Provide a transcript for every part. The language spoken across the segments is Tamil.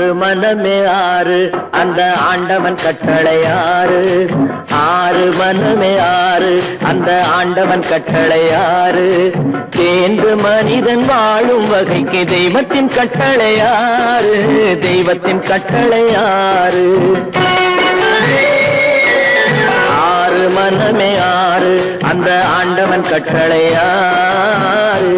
ஆறு மனமே ஆறு அந்த ஆண்டவன் கட்டளை ஆறு. ஆறு மனமே ஆறு அந்த ஆண்டவன் கட்டளை ஆறு. தேர்ந்து மனிதன் வாழும் வகைக்கு தெய்வத்தின் கட்டளை ஆறு. தெய்வத்தின் கட்டளை ஆறு. ஆறு மனமே ஆறு அந்த ஆண்டவன் கட்டளை ஆறு.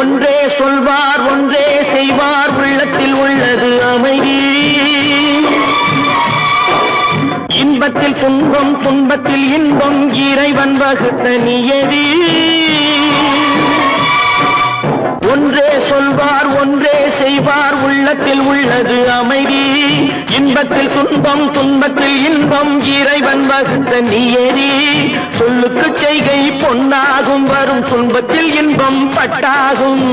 ஒன்றே சொல்வார் ஒன்றே செய்வார் உள்ளத்தில் உள்ளது அமைதி. இன்பத்தில் துன்பம் துன்பத்தில் இன்பம் இறைவன் வகுத்த நியதி. ஒன்றே சொல்வார் ஒன்றே செய்வார் உள்ளத்தில் உள்ளது அமைதி. இன்பத்தில் துன்பம் துன்பத்தில் இன்பம் இறைவன் வகுத்த நியதி. சொல்லுக்கு செய்கை பொன்னாகும் வரும் துன்பத்தில் இன்பம் பட்டாகும்.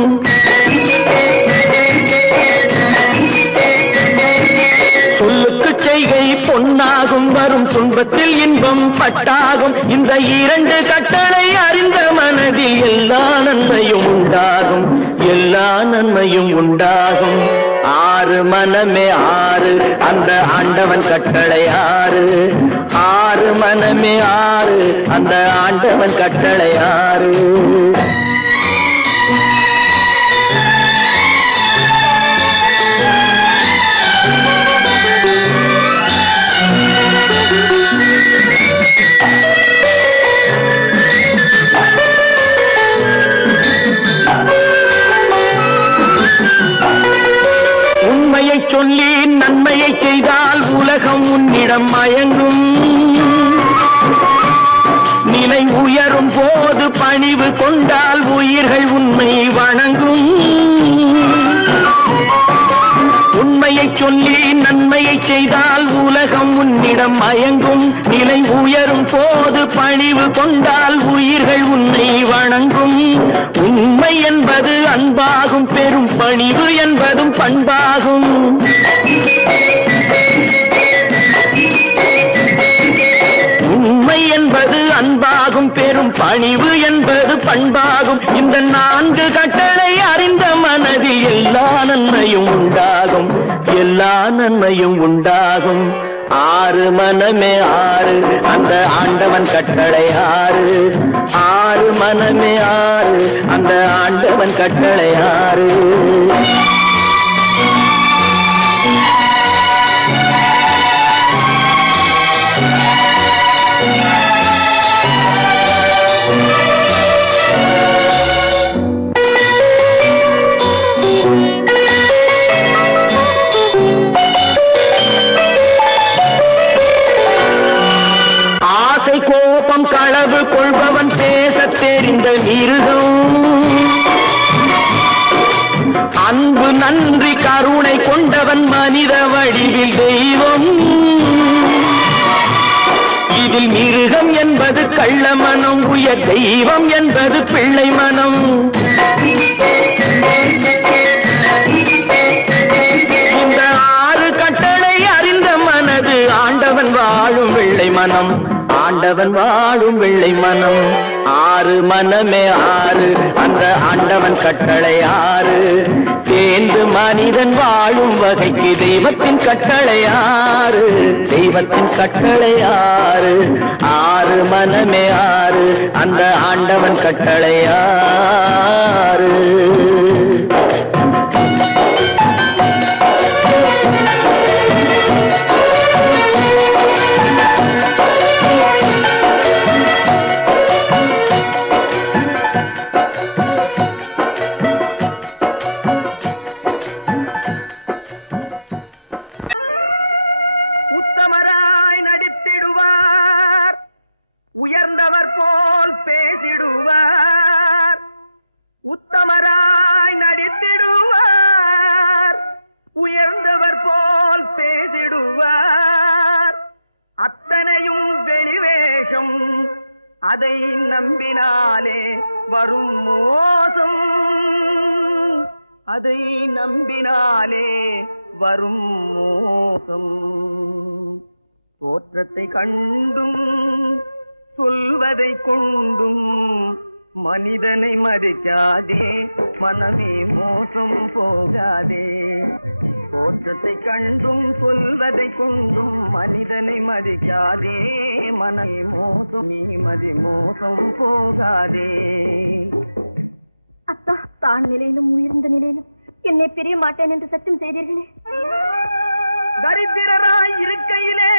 சொல்லுக்கு செய்கை பொன்னாகும் வரும் துன்பத்தில் இன்பம் பட்டாகும். இந்த இரண்டு கட்டளை அறிந்த மனதில் எல்லா நன்மையும் உண்டாகும். எல்லா நன்மையும் உண்டாகும். ஆறு மனமே ஆறு அந்த ஆண்டவன் கட்டளை ஆறு. ஆறு மனமே ஆறு அந்த ஆண்டவன் கட்டளை ஆறு. உண்மையை சொல்லி நன்மையை செய்தால் உலகம் உன்னிடம் மயங்கும். நிலை உயரும் போது பணிவு கொண்டால் உயிர்கள் உன்னை வணங்கும். உண்மையை சொல்லி நன்மையை செய்தால் உலகம் உன்னிடம் மயங்கும். நிலை உயரும் போது பணிவு கொண்டால் உயிர்கள் உன்னை வணங்கும். உண்மை என்பது அன்பாகும். பெரும் பணிவு என்பதும் பண்பாகும். உண்மை என்பது அன்பாகும். பெரும் பணிவு என்பது பண்பாகும். இந்த நான்கு கட்டளை அறிந்த மனதில் எல்லா நன்மையும் உண்டாகும். எல்லா நன்மையும் உண்டாகும். ஆறு மனமே ஆறு அந்த ஆண்டவன் கட்டளை ஆறு. ஆறு மனமே ஆறு அந்த ஆண்டவன் கட்டளை ஆறு. கோபம் களவு கொள்பவன் பேச தெரிந்த மிருகம். அன்பு நன்றி கருணை கொண்டவன் மனித வடிவில் தெய்வம். இதில் மிருகம் என்பது கள்ள மனம். உயர் தெய்வம் என்பது பிள்ளை மனம். இந்த ஆறு கட்டளை அறிந்த மனது ஆண்டவன் வாழும் வெள்ளை மனம். ஆண்டவன் வாழும் வெள்ளை மனம். ஆறு மனமே ஆறு அந்த ஆண்டவன் கட்டளை ஆறு. தேர்ந்து மனிதன் வாழும் வகைக்கு தெய்வத்தின் கட்டளை ஆறு. தெய்வத்தின் கட்டளை ஆறு. ஆறு மனமே ஆறு அந்த ஆண்டவன் கட்டளை ஆறு. உயர்ந்தவர் போல் பேசிடுவார். உத்தமராய் நடி அதை நம்பினாலே வரும் மோசம், அதை நம்பினாலே வரும் மோசம். தோற்றத்தை கண்டும் சொல்வதை கொண்டும் மனிதனை மதிக்காதே, மனமே மோசம் போகாதே. தோற்றத்தை கண்டும் சொல்வதை கொண்டும் மனிதனை மதிக்காதே, மனமே மோசம், நீ மதி மோசம் போகாதே. அத்தா, தான் நிலையிலும் உயர்ந்த நிலையிலும் என்னை பிரிய மாட்டேன் என்று சத்தியம் செய்தீர்களே. தரித்திரராய் இருக்கையிலே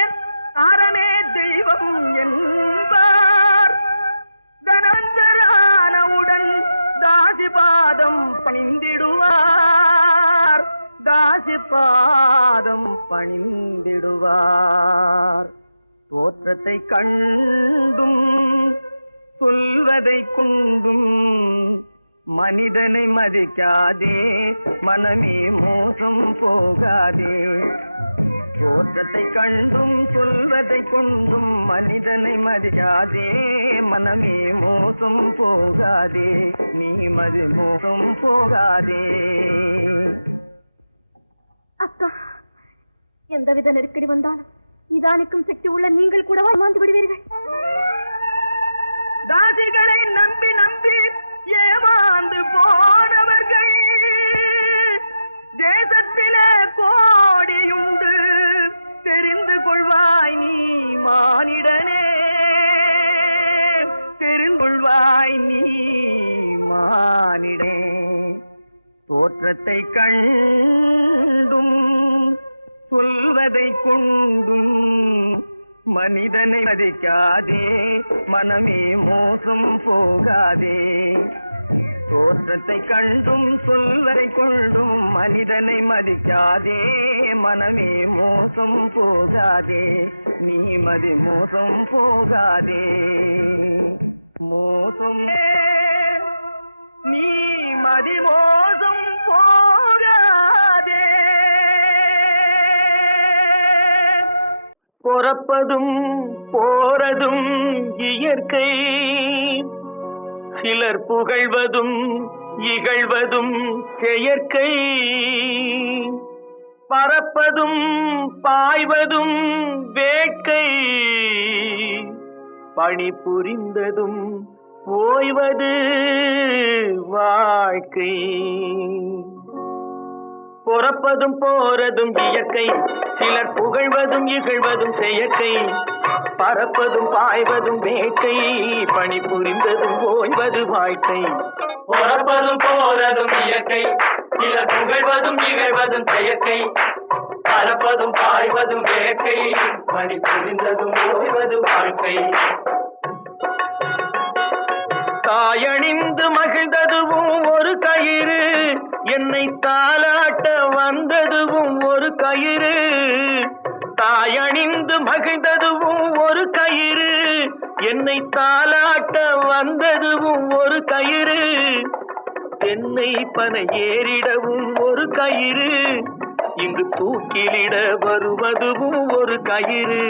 ஆரமே தெய்வம் என்பார், தனந்தரானவுடன் தாசிபாதம் பணிந்திடுவார், தாசிபாதம் பணிந்திடுவார். தோற்றத்தை கண்டும் சொல்வதை கொண்டும் மனிதனை மதிக்காதே, மனமே மோசம் போகாதே. தோற்றத்தை கண்டும் சொல்வதை கொண்டும் மனிதனை மதிக்காதே, மனமே மோசம் போகாதே, நீ மதி மோசம் போகாதே. அத்தா, எந்தவித நெருக்கடி வந்தாலும் நிதானிக்கும் சக்தி உள்ள நீங்கள் கூடவா ஏமாந்து விடுவீர்கள்? தாசிகளை நம்பி நம்பி ஏமாந்து போனவர்கள் தேசத்திலே கோடியுண்டு, தெரிந்து கொள்வாய் நீ மானிடனே, தெரிந்து கொள்வாய் நீ மானிடே. தோற்றத்தை கண்டும் சொல்வதை கொண்டும் மனிதனை மதிக்காதே, மனமே மோசம் போகாதே. தோற்றத்தை கண்டும் சொல்வதை கொண்டும் மனிதனை மதிக்காதே, மனமே மோசம் போகாதே, நீ மதி மோசம் போகாதே. மோசம் நீ மதி மோசம் போகாதே. பொறப்பதும் போறதும் இயற்கை, சிலர் புகழ்வதும் இகழ்வதும் செயற்கை. பறப்பதும் பாய்வதும் வேட்கை, பணி புரிந்ததும் ஓய்வது வாழ்க்கை. பொறப்பதும் போறதும் இயற்கை, சிலர் புகழ்வதும் இகழ்வதும் செயற்கை. பறப்பதும் பாய்வதும் வேட்கை, பணி புரிந்ததும் ஓய்வது வாழ்க்கை. பொறப்பதும் போறதும் இயற்கை, சிலர் புகழ்வதும் இகழ்வதும் செயற்கை. பறப்பதும் பாய்வதும் வேட்கை, பணி புரிந்ததும் ஓய்வது வாழ்க்கை. தாயணிந்து மகிழ்ந்ததுவும் ஒரு கயிறு, என்னை தாலாட்ட வந்ததுவும் ஒரு கயிறு. தாயணிந்து மகிழ்ந்ததுவும் ஒரு கயிறு, என்னை தாலாட்ட வந்ததுவும் ஒரு கயிறு. தென்னை பனை ஏறிடவும் ஒரு கயிறு, இங்கு தூக்கிலிட வருவதுவும் ஒரு கயிறு.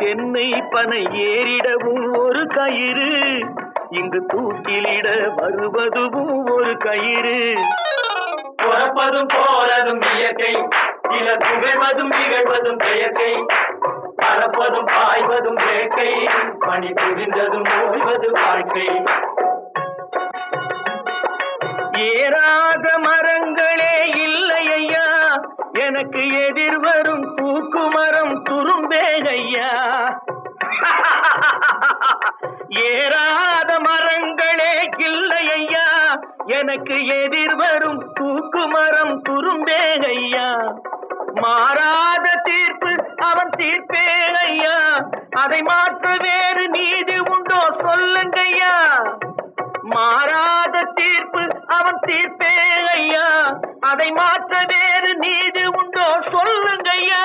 தென்னை பனை ஏறிடவும் ஒரு கயிறு, இங்கு தூக்கிலிட வருவதுவும் ஒரு கயிறு. பொறப்பதும் போறதும் இயற்கை, சிலர் புகழ்வதும் இகழ்வதும் செயற்கை. பறப்பதும் பாய்வதும் வேட்கை, பணி புரிந்ததும் ஓய்வது வாழ்க்கை. ஏறாத மரங்களே இல்லை ஐயா, எனக்கு எதிர் வரும் தூக்கு மரம் துரும்பேகையா. ஏறாத மரங்களே இல்லை ஐயா, எனக்கு எதிர் வரும் தூக்கு மரம் துரும்பேகையா. மாறாத தீர்ப்பு அவன் தீர்ப்பே ஐயா, அதை மாற்ற வேறு நீதி உண்டோ சொல்லுங்கய்யா. மாறாத தீர்ப்பு அவன் தீர்ப்பே ஐயா, அதை மாற்ற வேறு நீதி உண்டோ சொல்லுங்கய்யா.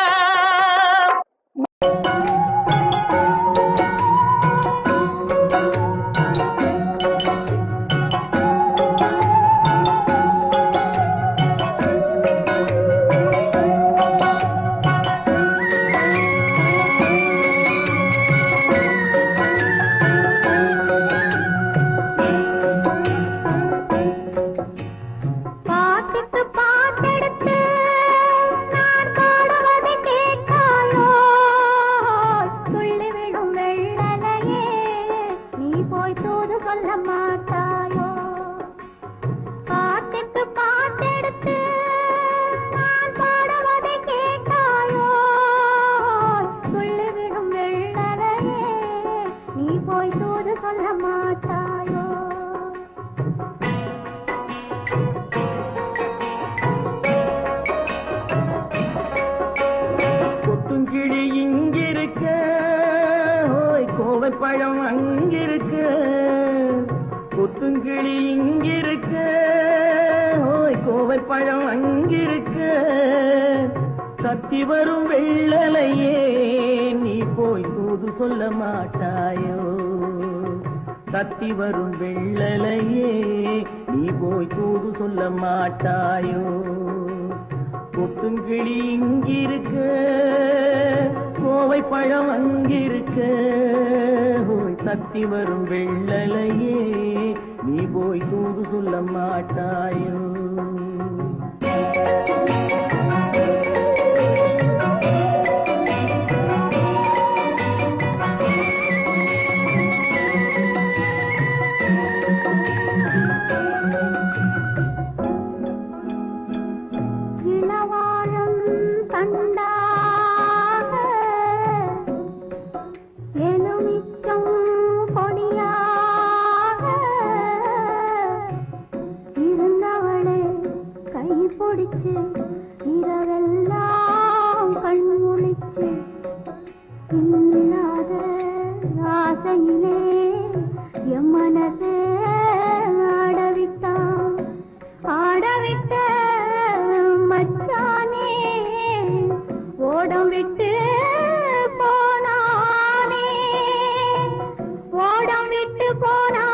போய் தூது சொல்ல மாட்டாயோ? பாட்டுக்கு பாட்டெடுத்து நான் பாடுவதை கேட்டாயோ? சொல்லிவிடும் வெள்ளலையே நீ போய் தூது சொல்ல மாட்டாயோ? கொத்துங்கிளி இங்கிருக்க, கோவை பழம் அங்கிருக்க. கொத்துங்கிளி இங்கிருக்க, கோவை பழம் அங்கிருக்க. கத்தி வரும் வெள்ளலையே நீ போய் தூது சொல்ல மாட்டாயோ? கத்தி வரும் வெள்ளலையே நீ போய் தூது சொல்ல மாட்டாயோ? கொத்துங்கிளி இங்கிருக்க, கோவை பழம் அங்கிருக்க. கத்தி வரும் வெள்ளலையே நீ போய் தூது சொல்ல மாட்டாயோ? இரவெல்லாம் கண்முழிச்சு இல்லாத ஆசையிலே என் மனசே ஆடவிட்டான். ஆடவிட்ட மச்சானே ஓடம் விட்டு போனானே, ஓடம் விட்டு போனானே.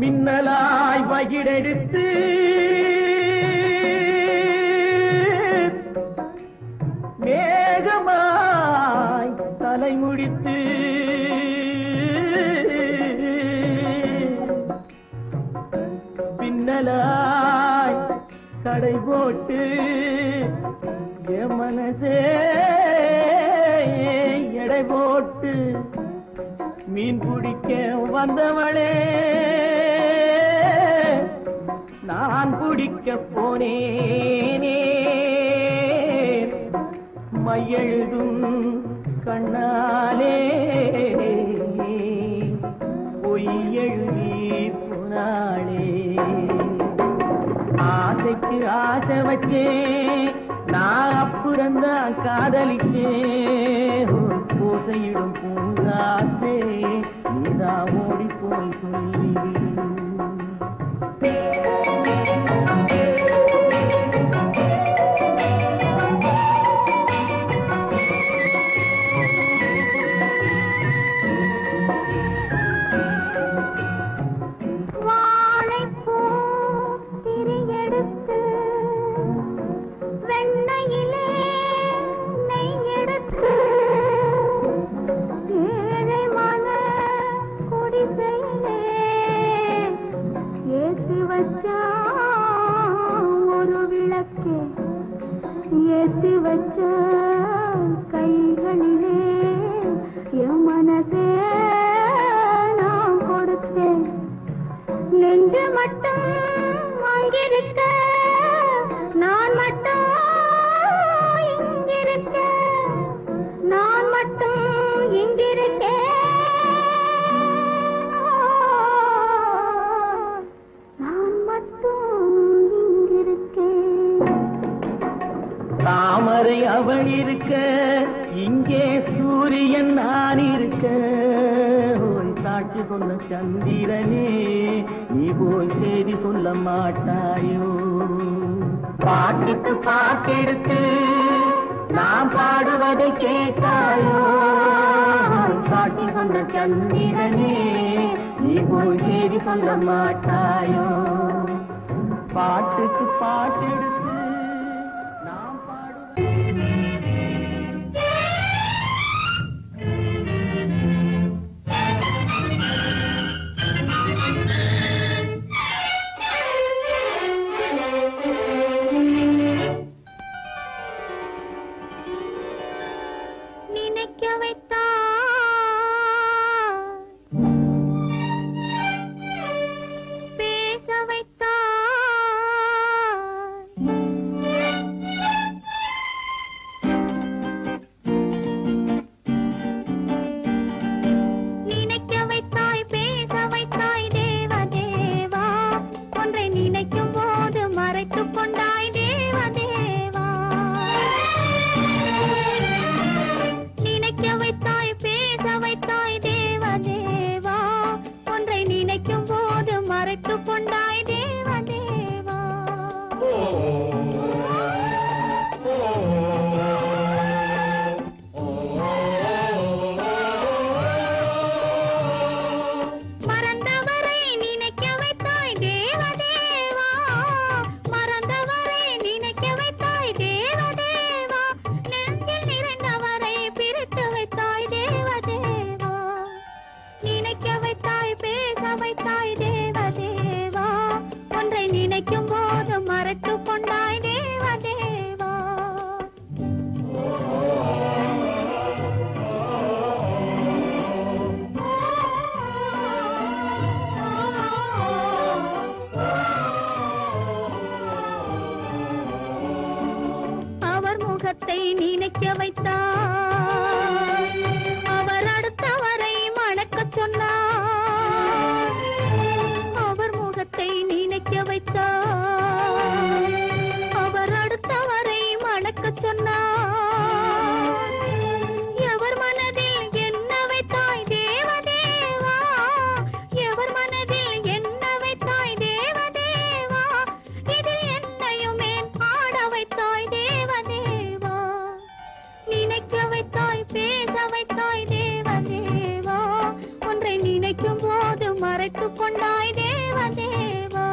மின்னலாய் வகிடெடுத்து மேகமாய் தலைமுடித்து பின்னலாய் கடை போட்டு என் மனசே எடை போட்டு மீன் பிடிக்க வந்தவளே நான் பிடிக்க போனேனே. மையெழுதும் கண்ணாலே பொய் எழுதி போனாளே. ஆசைக்கு ஆசை வச்சேன் நான் அப்புறந்தான் காதலிச்சேன். பூசையிடும் பூங்காற்றே நீதான் ஓடி போய் சொல்லிவிடு. ஒரு விளக்கு ஏற்றி வச்ச கைகளிலே என் மனசே நான் கொடுத்தேன். நெஞ்சு மட்டும் அங்கிருக்க நான் மட்டும் இங்கிருக்க, நான் மட்டும் இங்கிருக்கேன். தாமரை அவள் இருக்க இங்கே சூரியன் நான் இருக்க. சாட்சி சொன்ன சந்திரனே நீ போய் செய்தி சொல்ல மாட்டாயோ? பாட்டுக்கு பாட்டெடுத்து நாம் பாடுவதை கேட்டாயோ சாட்சி சொன்ன சந்திரனே நீ போய் செய்தி சொல்ல மாட்டாயோ பாட்டுக்கு பாட்டெடுத்து நாம் நினைக்க வைத்தா பேச வைத்தா நினைக்க வைத்தாய் பேச வைத்தாய் தேவ தேவா ஒன்றை நினைக்கும் போது மறைத்துக் கொண்டாய் தேவ தேவா நினைக்க வைத்தாய் பேச வைத்தாய் தேவ தேவா ஒன்றை நினைக்கும் போது மறைத்துக் கொண்டாய் தேவ தேவா மறந்தவரை நினைக்க வைத்தாய் தேவ தேவா மறந்தவரை நினைக்க வைத்தாய் தேவ தேவா நெஞ்சில் நிறைந்தவரை பிரித்து வைத்தாய் தேவ தேவா நினைக்க வைத்தாய் பேச வைத்தாய் தேவ தேவா ஒன்றை நினைக்கும் போது மறைத்துக் கொண்டாய் தேவ தேவா அவர் முகத்தை நினைக்க வைத்தார் அவர் அடுத்தவரை மணக்கச் சொன்னார் அவர் முகத்தை நினைக்க வைத்தார் அவர் அடுத்தவரை மணக்கச் சொன்னார் எவர் மனதில் என்ன வைத்தாய் தேவ தேவா எவர் மனதில் என்ன வைத்தாய் தேவ தேவா இதில் என்னையுமே ஆட வைத்தாய் தேவ தேவா நினைக்க வைத்தாய் பேச வைத்தாய் தேவ தேவா ஒன்றை நினைக்கும் போது மறைத்துக் கொண்டாய் தேவ தேவா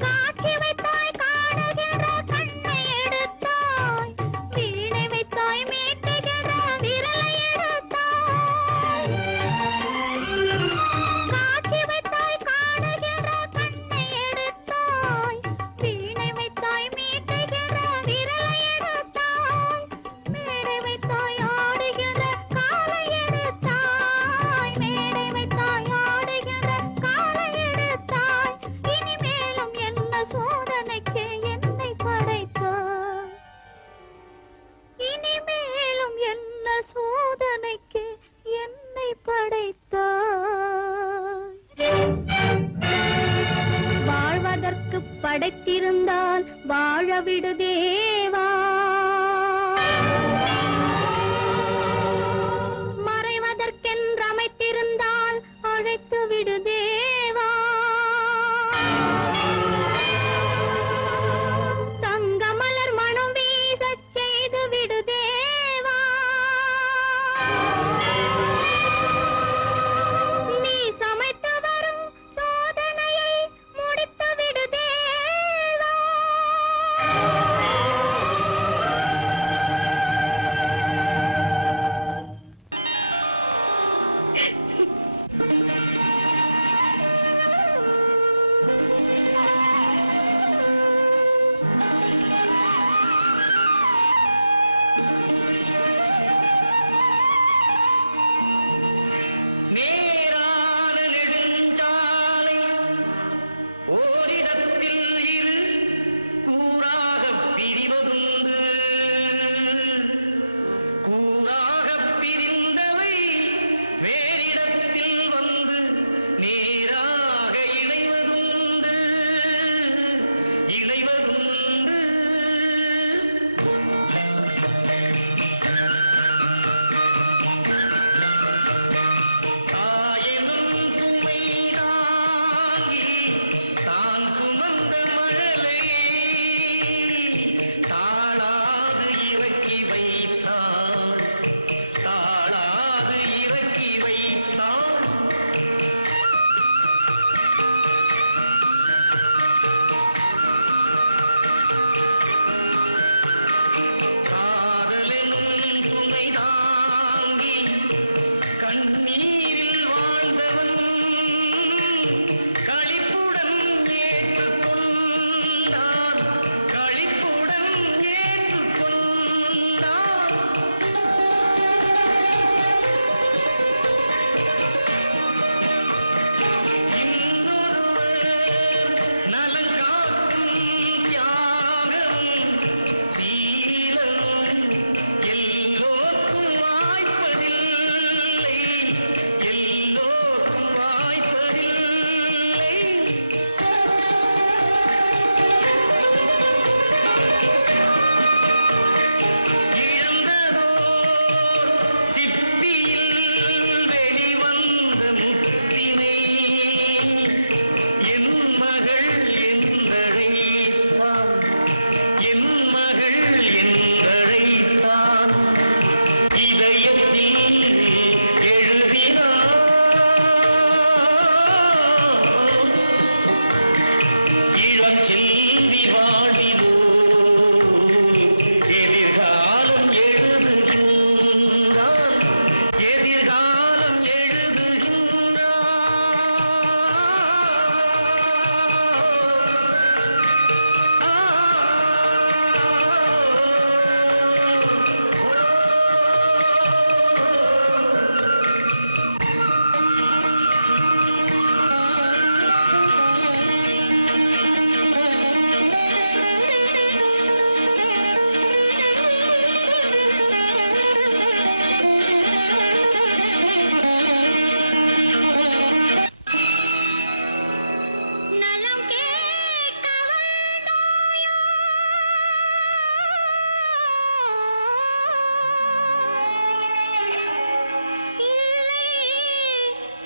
காட்சி வைத்தாய் காணுகிற கண்ணை எடுத்தாய் வீணை வைத்தாய் மீட்டுகிற விரலை எடுத்தாய் காட்சி வைத்தாய் காணுகிற கண்ணை எடுத்தாய் வீணை வைத்தாய் மீட்டுகிற விரலை எடுத்தாய் மேடை வைத்தாய் ஆடுகிற காலை எடுத்தாய் மேடை வைத்தாய் ஆடுகிற காலை எடுத்தாய் இனிமேலும் என்ன சோதனைக்கு என்னை படைத்தாய் இனிமேலும் என்ன சோதனைக்கு என்னை படைத்தாய் வாழ்வதற்கு படைத்திருந்தால் வாழ விடு தேவா மறைவதற்கென்று அமைத்திருந்தால் அழைத்து விடு தேவா தங்க மலர் மனம் வீசச் செய்து விடு தேவா நீ சமைத்து வரும் சோதனையை முடித்து விடு தேவா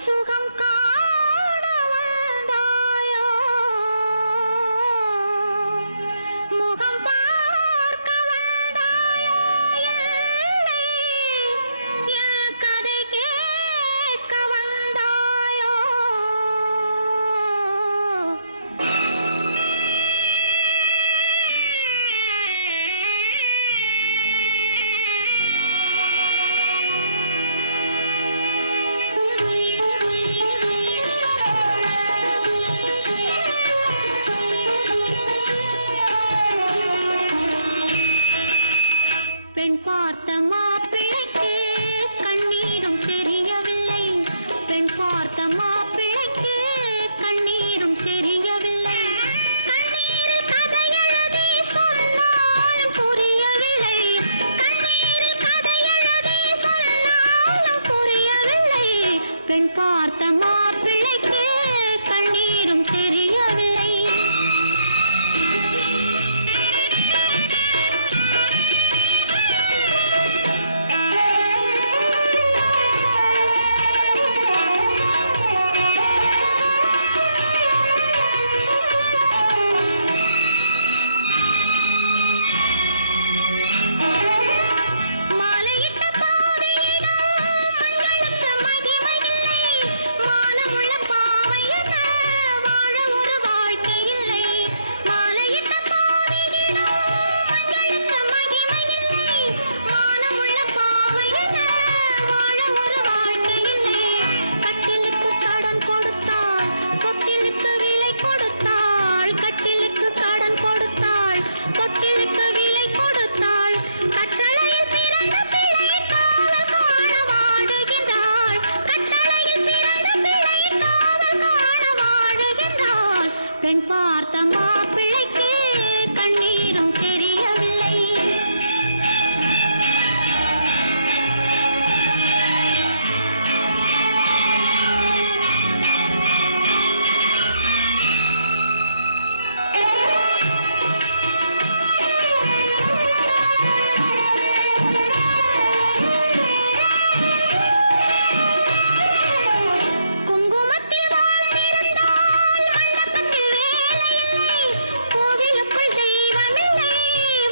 சுகம் காண வந்தாயோ முகம் பார்க்க வந்தாயோ என்னை என் கதை கேட்க வந்தாயோ பெண் பார்த்த மாப்பிள்ளைக்கு கண்ணீரும் தெரியவில்லை பெண் பார்த்த மாப்பிள்ளைக்கு கண்ணீரும் தெரியவில்லை கண்ணீரில் கதை எழுதி சொன்னாலும் புரியவில்லை கண்ணீரில் கதை எழுதி சொன்னாலும் புரியவில்லை பெண் பார்த்த மாப்பிள்ளைக்கு கண்ணீரும் தெரியவில்லை மாலையிட்ட பாவையிடம் மங்களுக்கு மகிமையில்லை மானமுள்ள பாவையென வாழ ஒரு வாழ்க்கை இல்லை மாலையிட்ட பாவையிடம் மங்களுக்கு மகிமையில்லை மானமுள்ள பாவையென வாழ ஒரு வாழ்க்கை இல்லை கட்டிலுக்கு கடன் கொடுத்தாள் தொட்டிலுக்கு விலை கொடுத்தாள் கட்டிலுக்கு கடன் கொடுத்தாள் தொட்டிலுக்கு விலை கொடுத்தாள் கட்டளையில் பிறந்த பிள்ளை காவல் காண வாடுகின்றாள் கட்டளையில் பிறந்த பிள்ளை காவல் காண வாடுகின்றாள் பெண் பார்த்த மாப்பிள்ளைக்கு கண்ணீரும் தெரியவில்லை குங்குமத்தில் வாழ்ந்திருந்தால் மண்டபத்தில் வேலையில்லை கோவிலுக்குள் தெய்வமில்லை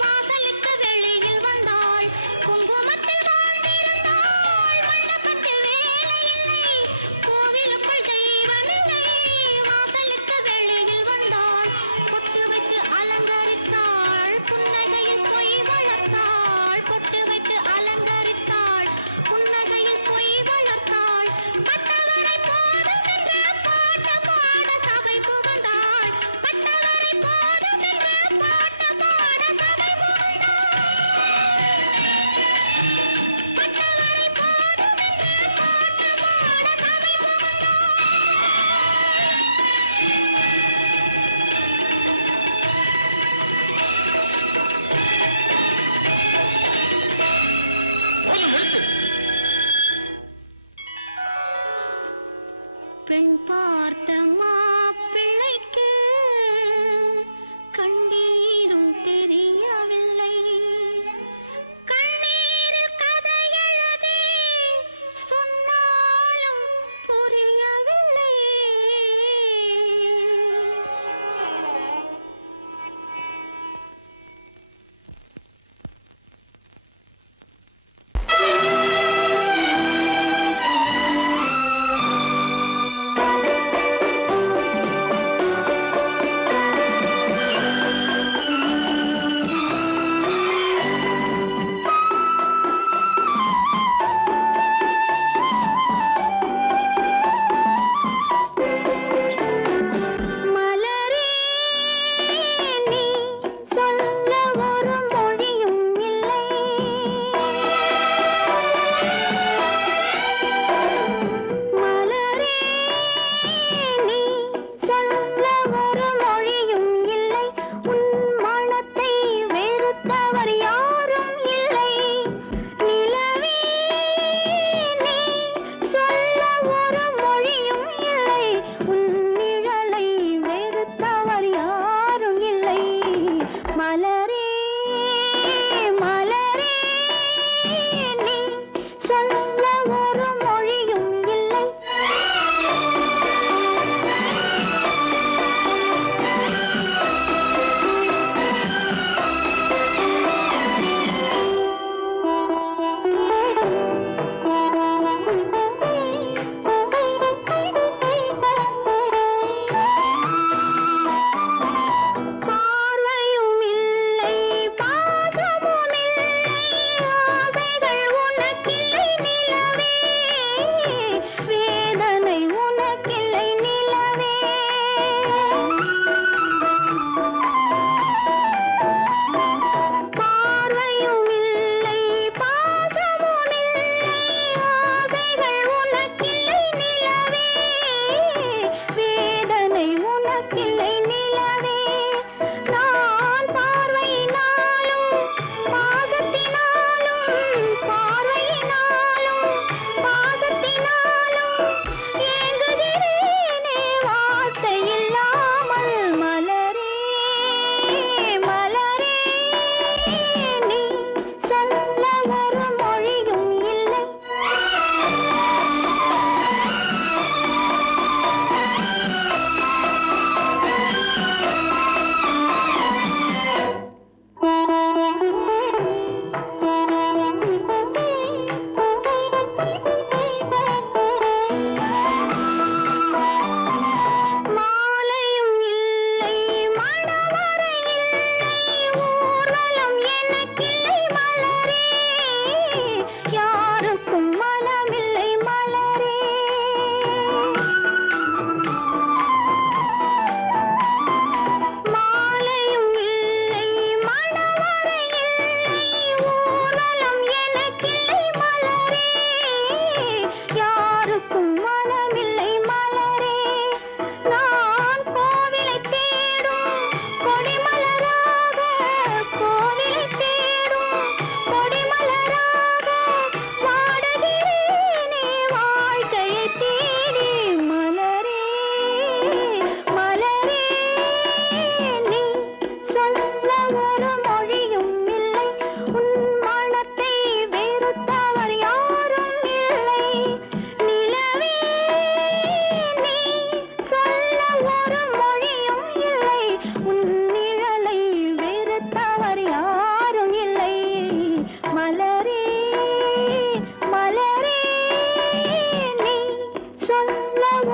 வாசலுக்கு வெளியில் வந்தாள் குங்குமத்தில் வாழ்ந்திருந்தால் மண்டபத்தில் வேலையில்லை கோவிலுக்குள் தெய்வமில்லை வாசலுக்கு வெளியில் வந்தாள் பொட்டு வைத்து அலங்கரித்தாள் புன்னகையில் பொய் வளர்த்தாள் பொட்டு வைத்து அலங்கரித்தாள் புன்னகையில் பொய் வளர்த்தாள் பட்டவரை போதும் என்று பாட்டு பாட சபை புகுந்தாள் பட்டவரை போதும் என்று பாட்டு பாட சபை புகுந்தாள் பட்டவரை போதும் என்று பாட்டு பாட சபை பெண் பார்த்த மாப்பிள்ளைக்கு கண்ணீரும் தெரியவில்லை கண்ணீரில் கதை எழுதி சொன்னாலும் புரியவில்லை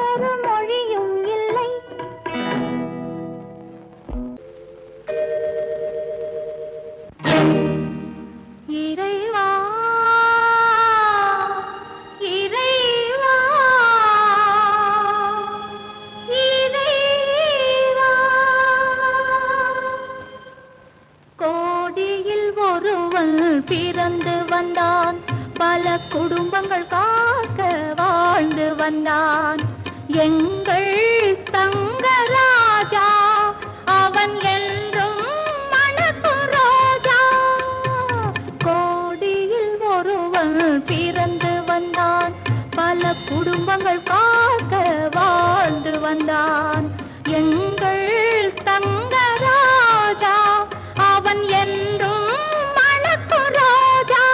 ஒரு மொழியும் இல்லை. இறைவா இறைவா இறைவா, கோடியில் ஒருவன் பிறந்து வந்தான், பல குடும்பங்கள் காக்க வாழ்ந்து வந்தான். எங்கள் தங்கராஜா அவன் என்றும் மணக்கும் ரோஜா. கோடியில் ஒருவன் பிறந்து வந்தான், பல குடும்பங்கள் காக்க வாழ்ந்து வந்தான். எங்கள் தங்கராஜா அவன் என்றும் மணக்கும் ரோஜா.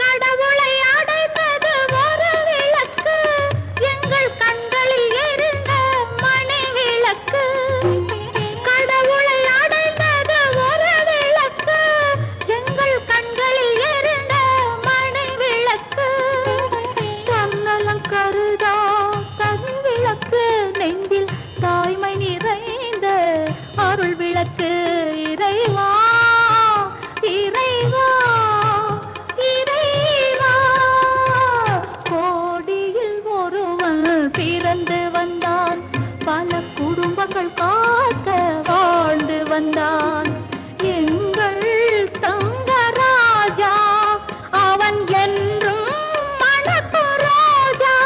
கடவுளை அடைந்தது ஒரு விளக்கு, எங்கள் கண்களில் எரிந்த மணி விளக்கு. கடவுளை அடைந்தது ஒரு விளக்கு, எங்கள் கண்களில் எரிந்த மணி விளக்கு. தன்னலம் கருதா தனி விளக்கு, நெஞ்சில் தாய்மை நிறைந்த அருள் விளக்கு. இறைவா இறைவா இறைவா, கோடியில் ஒருவன் பிறந்து வந்தான், பல குடும்பங்கள் காக்க வாழ்ந்து வந்தான். எங்கள் தங்கராஜா அவன் என்றும் மணக்கும் ரோஜா.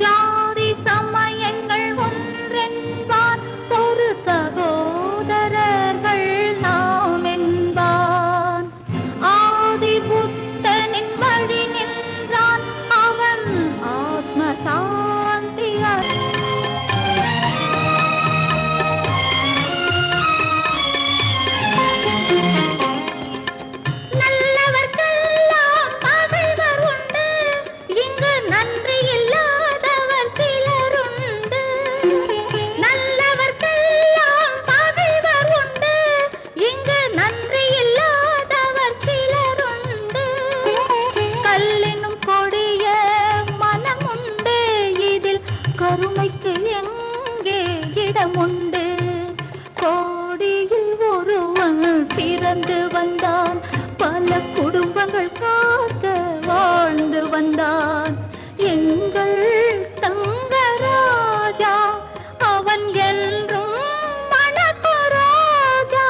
ஜாதி சமயங்கள் ஒன்றென்பார், ஒரு சகோதரர்கள் நாம் என்பான். ஆதி புத்தனின் வழி நின்றான், அவன் ஆத்ம சாந்தி நல்லவர்க்கெல்லாம் பகைவர் உண்டு, இங்கு நன்றி இல்லாதவர் சிலருண்டு. நல்லவர்க்கெல்லாம் பகைவர் உண்டு, இங்கு நன்றி இல்லாதவர் சிலருண்டு. கல்லினும் கொடிய மனமுண்டு, இதில் கருணைக்கு எங்கே இடமுண்டு. கோடியில் ஒருவன் பிறந்து வந்தான், பல குடும்பங்கள் காக்க வாழ்ந்து வந்தான். எங்கள் தங்கராஜா அவன் என்றும் மணக்கும் ரோஜா.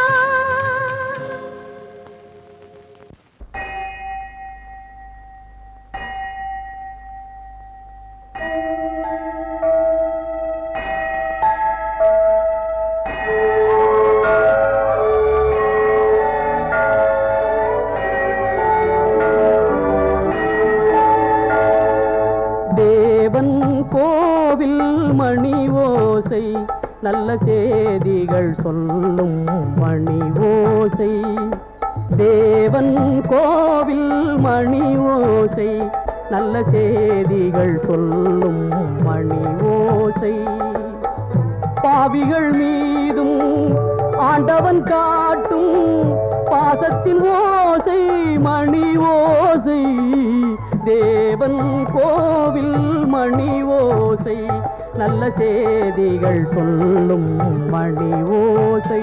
தேவன் கோவில் மணி ஓசை, நல்ல செய்திகள் சொல்லும் மணி ஓசை. தேவன் கோவில் மணி ஓசை, நல்ல செய்திகள் சொல்லும் மணி ஓசை. பாவிகள் மீதும் ஆண்டவன் காட்டும் பாசத்தின் ஓசை மணி ஓசை. தேவன் கோவில் மணி ஓசை, நல்ல செய்திகள் சொல்லும் மணி ஓசை.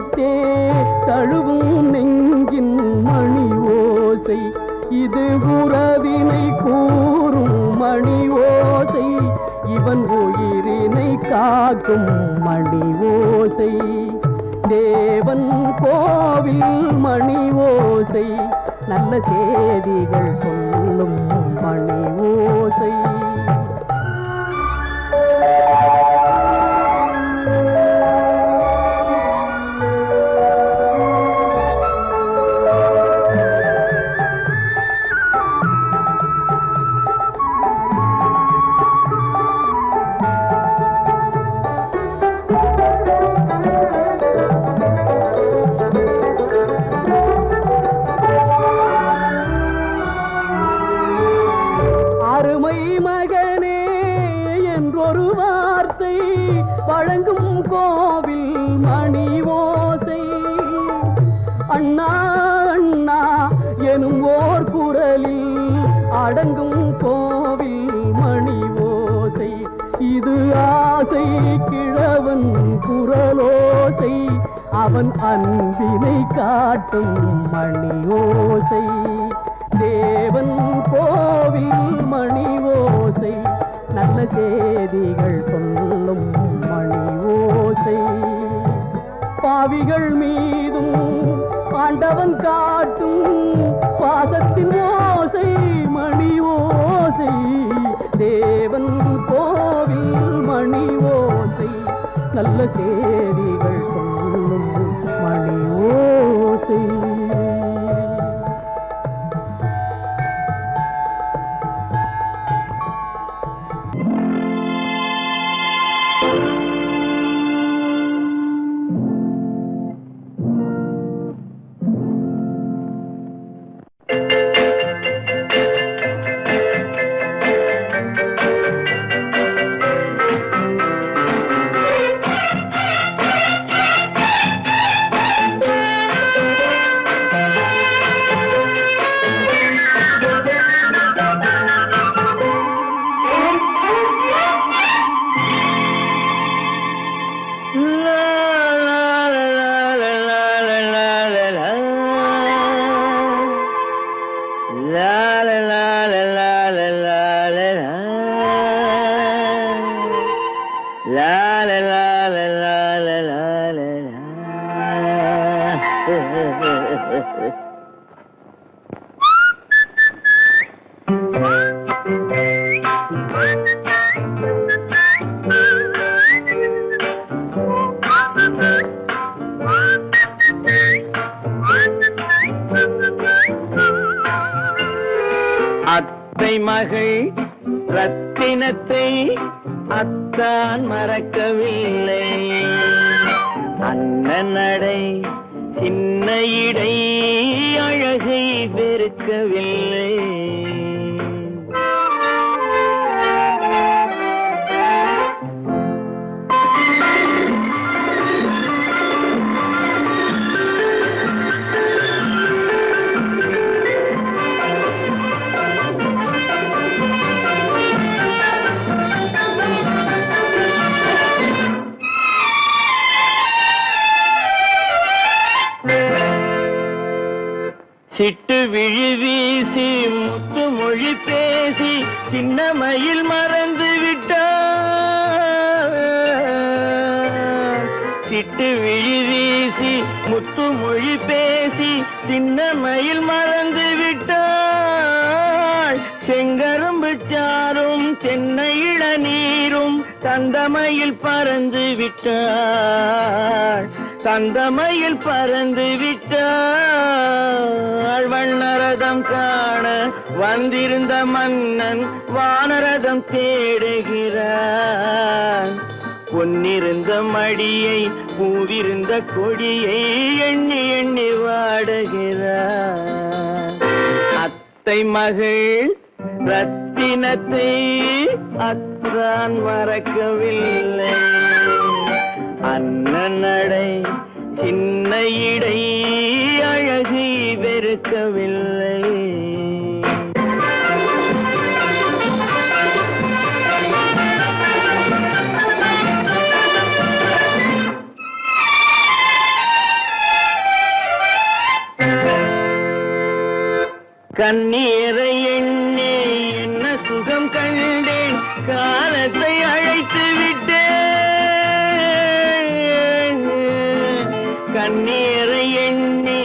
வைத்தே தழுவும் நெஞ்சின் மணி ஓசை, இது உறவினை கூறும் மணி ஓசை, இவன் உயிரினை காக்கும் மணி ஓசை. தேவன் கோவில் மணி ஓசை, நல்ல செய்திகள் சொல்லும் மணி ஓசை. வழங்கும் கோவில் மணி ஓசை, அண்ணா அண்ணா எனும் ஓர் குரலில் அடங்கும் கோவில் மணி ஓசை, இது ஆசை கிழவன் குரலோசை, அவன் அன்பினை காட்டும் மணி ஓசை. தேவன் கோவில் மணி ஓசை, நல்ல செய்திகள் சொல்லும் மணி ஓசை. பாவிகள் மீதும் ஆண்டவன் காட்டும் பாசத்தின் ஓசை மணி ஓசை. தேவன் கோவில் மணி ஓசை, நல்ல செய்திகள் சொல்லும் மணி ஓசை. அத்தை மகள் ரத்தினத்தை அத்தான் மறக்கவில்லை, அண்ணன் நடை சின்ன இடை அழகை வெறுக்கவில்லை. சிட்டு விழி வீசி முத்து மொழி பேசி சின்ன மயில் மறந்து விட்டார். சிட்டு விழி வீசி முத்து மொழி பேசி சின்ன மயில் மறந்து விட்டாள். செங்கரும்பு சாரும் தென்னை இளநீரும் தந்தமயில் பறந்து விட்டாள். தந்தமயில் பறந்து விட்டாள். வண்ணரதம் காண வந்திருந்த மன்னன் வானரதம் தேடுகிறான். பொன்னிருந்த மடியை பூவிருந்த கொடியை எண்ணி எண்ணி வாடுகிறான். அத்தை மகள் ரத்தினத்தை அத்தான் மறக்கவில்லை, அண்ணன் நடை சின்ன இடை அழகை வெறுக்கவில்லை. கண்ணீரை எண்ணி என்ன சுகம் கண்டேன், காலத்தை அழைத்து விட்டேன். கண்ணீரை எண்ணி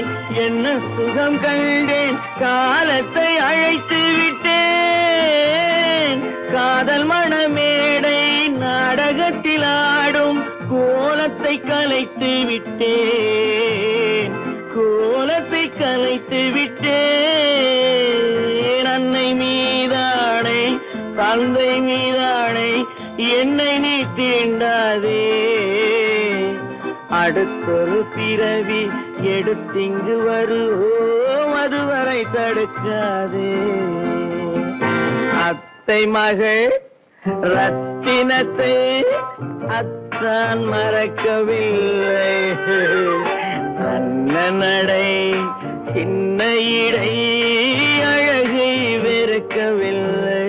என்ன சுகம் கண்டேன், காலத்தை அழைத்து விட்டேன். காதல் மணமேடை நாடகத்தில் ஆடும் கோலத்தை கலைத்து விட்டேன், கோலத்தை கலைத்து விட்டேன். அன்னை மீதானை தந்தை மீதானை என்னை நீ தீண்டாதே, அடுத்தொரு பிறவி எடுத்திங்கு வருவோம், அதுவரை தடுக்காதே. அத்தை மகள் ரத்தினத்தை அத்தான் மறக்கவில்லை, அண்ண நடை சின்ன இடை அழகை வெறுக்கவில்லை.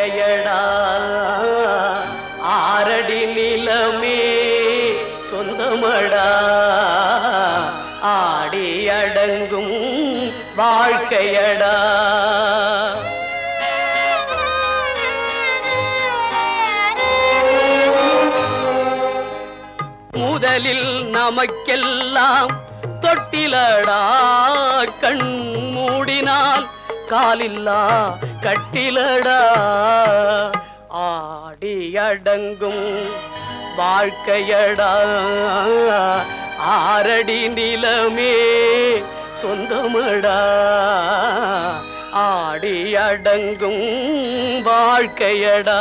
வாழ்க்கையடா ஆரடி நிலமே சொந்தமடா ஆடி அடங்கும் வாழ்க்கையடா. முதலில் நமக்கெல்லாம் தொட்டிலடா கண் மூடினால் காலில்லா கட்டிலடா ஆடி அடங்கும் வாழ்க்கையடா ஆரடி நிலமே சொந்தமடா ஆடி அடங்கும் வாழ்க்கையடா.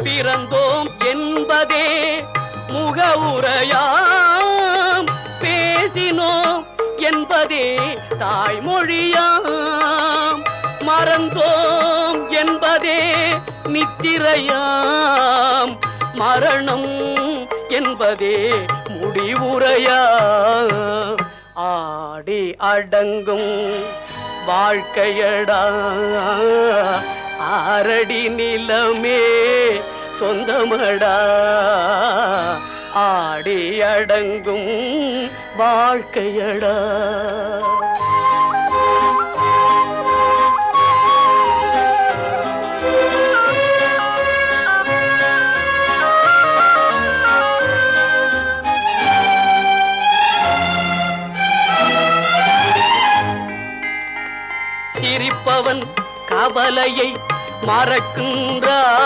பிறந்தோம் என்பதே முகவுரையாம் பேசினோம் என்பதே தாய்மொழியாம் மறந்தோம் என்பதே நித்திரையாம் மரணம் என்பதே முடிவுரையாம் ஆடி அடங்கும் வாழ்க்கையடா ஆரடி நிலமே சொந்தமடா ஆடி அடங்கும் வாழ்க்கையடா. சிரிப்பவன் கவலையை மறக்கின்றான்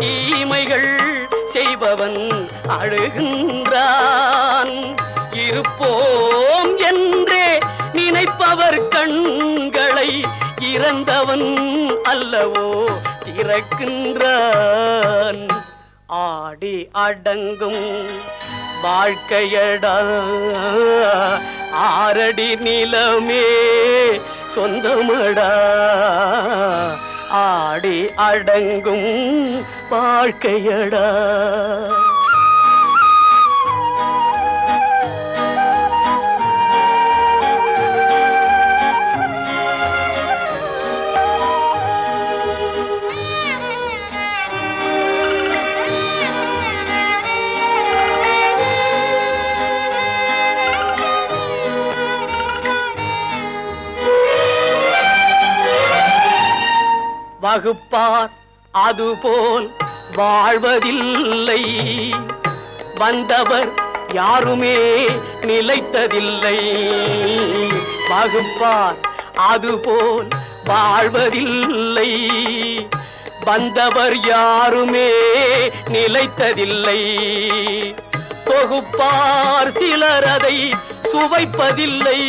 தீமைகள் செய்பவன் அழுகின்றான் இருப்போம் என்றே நினைப்பவர் கண்களை இறந்தவன் அல்லவோ திறக்கின்றான் ஆடி அடங்கும் வாழ்க்கையடா ஆரடி நிலமே சொந்தமடா ஆடி அடங்கும் வாழ்க்கையடா. வகுப்பார் அதுபோல் வாழ்வதில்லை வந்தவர் யாருமே நிலைத்ததில்லை வகுப்பார் அதுபோல் வாழ்வதில்லை வந்தவர் யாருமே நிலைத்ததில்லை தொகுப்பார் சிலர் அதை சுவைப்பதில்லை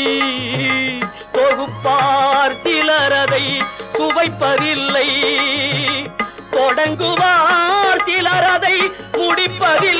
தொகுப்பார் சிலர் அதை சுவைப்பதில்லை தொடங்குவார் சிலர் அதை முடிப்பதில்லை